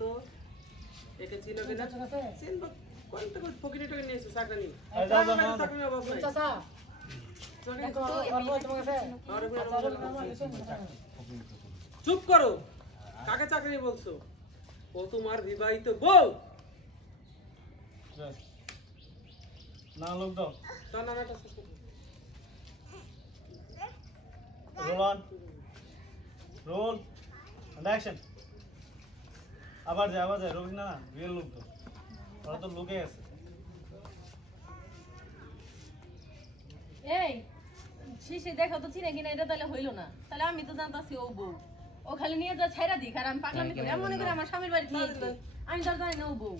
তো একে চিনো কিনা চিনব কোনটা কোন ফকিরে টকে নিয়েছো চাকরি নি চাকরি অভাব নাই চাচা দেখো অল্প তোমার কাছে চুপ করো কাকে চাকরি বলছো ও তোমার বিবাহিত বউ না লোক দাও তার নামটা রোল অ্যাকশন আবার যায় রোগ না রিয়েল লোক তো ওরা তো লোকে আছে এই শিশি দেখো তো চিনে কিনা এটা তাহলে হইলো না তাহলে আমি তো জানতাছি ও বউ ও খালি নিয়ে যা ছাইরা দিই আর আমি পাগলামি করি মনে করে আমার স্বামীর বাড়ি নিয়ে যেতে আমি তো জানি না ও বউ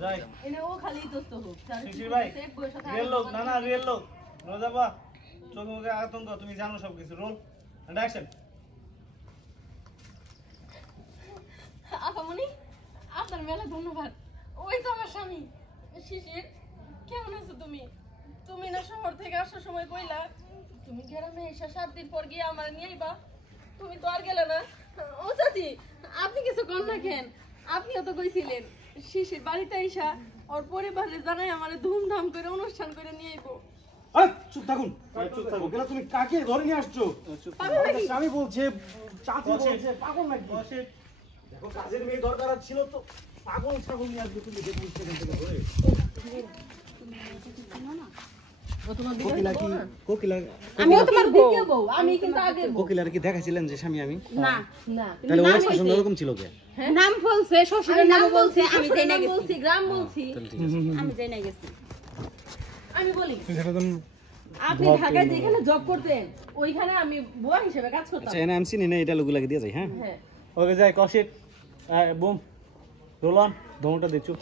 যাই এনে ও খালি দোস্ত হোক শিশির ভাই রিয়েল লোক না রিয়েল লোক রোজাবা চোখে মুখে আতঙ্ক তুমি জানো সব কিছু রোল অ্যাকশন আপামনি আপনার মেলা ধন্যবাদ ওই তো আমার স্বামী শিশির কেমন আছো তুমি তুমি না শহর থেকে আসার সময় কইলা তুমি গ্রামে এসে 7 দিন পর গিয়ে আমার নিয়ে আইবা তুমি তো আর গেলে না ও চাচি আপনি কিছু কোন না কেন আপনিও তো কইছিলেন শিশির বাড়িতে আইসা ওর পরিবারে জানাই আমারে ধুমধাম করে অনুষ্ঠান করে নিয়ে আইবো আরে চুপ থাকুন ওগুলা তুমি কাকে ধরে নিয়ে আসছো আমি বলছে চাচি বলছে পাগল নাকি দেখো কাজের মেয়ে দরকার ছিল তো পাগল ছাগল নিয়ে আসবে তুমি দেখুন সেখান থেকে ধরে আমিও তোমার দ্বিতীয় বউ আমি কিন্তু আগে কোকিলার কি দেখাছিলেন যে স্বামী আমি না না তাহলে ওর শাসন এরকম ছিল কে নাম বলছে শ্বশুরের নাম বলছে আমি যাই না গেছি গ্রাম বলছি আমি যাই না গেছি আমি বলি আপনি ঢাকায় যেখানে জব করতেন ওইখানে আমি বুয়া হিসেবে কাজ করতাম আচ্ছা এনে আমি চিনি না এটা লোকগুলাকে দিয়ে যাই হ্যাঁ ওকে যাই কশিট বুম রোল অন ধমটা দে চুপ